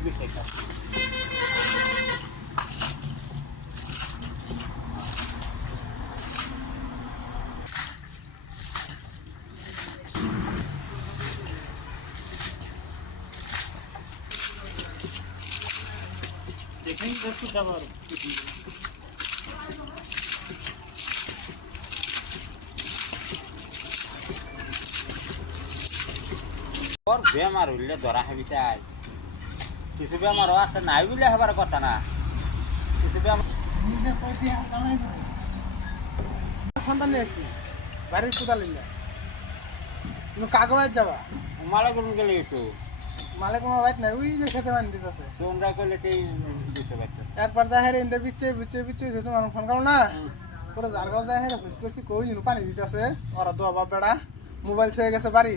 এই বিষয়টা দেখেন একটু যাবার বেমার হইলে ধরা খাবি চাই কিছু বেমারও আছে নাই বলে হবার কথা না কিছু বেমার সন্তান নিয়ে আসি বাড়ির কোথাও না তুমি কাগজ যাবা মালা করুন গেলে একটু মালে কোনো বাইত নাই ওই যে খেতে বানি দিতেছে তোমরা করলে সেই দিতে পারছো একবার যায় হেরে ইন্দে বিচ্ছে তোমার ফোন করো না পরে জারগাঁও যায় হেরে ফুস করছি কই জিনু পানি দিতেছে ওরা দোয়া বাপ বেড়া মোবাইল ছুঁয়ে গেছে বাড়ি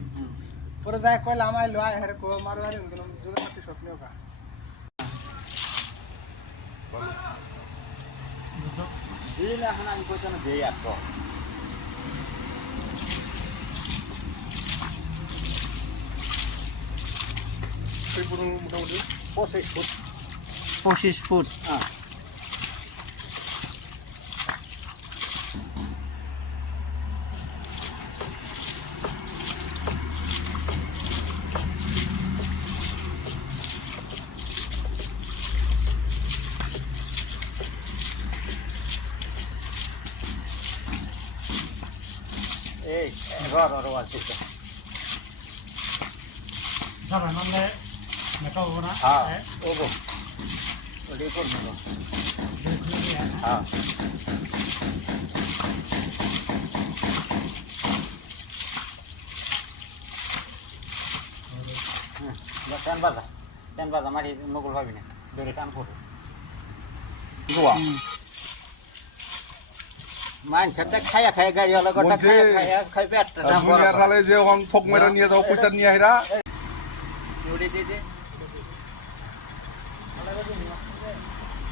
পরে যায় কইলে আমায় লো আয় হেরে কো মারো হারি যোগে সাথে স্বপ্ন কা দিন এখন আমি কোথাও যেই আসবো মোটামুটি 25 ফুট 25 ফুট হ্যাঁ এই রর আছে যাবে নামলে মেকআপ হবে না হ্যাঁ ওগো ওটাই করবো হ্যাঁ টেন বাজা মারি নকল ভাবি না দৌড়ে টান করবো মানুষটা খাইয়া খাই গাড়ি হলো গোটা খাইয়া খাইয়া খাই পেটটা দুনিয়া খালে যে অন ঠক মেরে নিয়ে যাও পয়সা নিয়ে আইরা দৌড়ে দিয়ে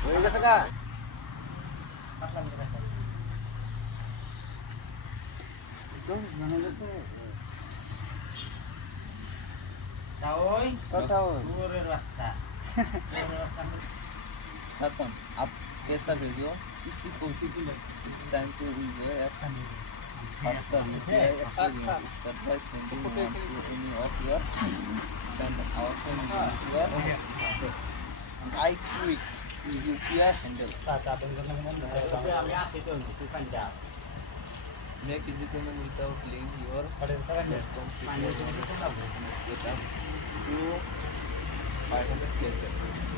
হয়ে গেছে গা Satnam, आप कैसा भेजो किसी को भी it's time to enjoy a faster UPI experience. Start by sending one to any of your friend our friend your I quit UPI handle. Make easy payment without link your platform to 500 places.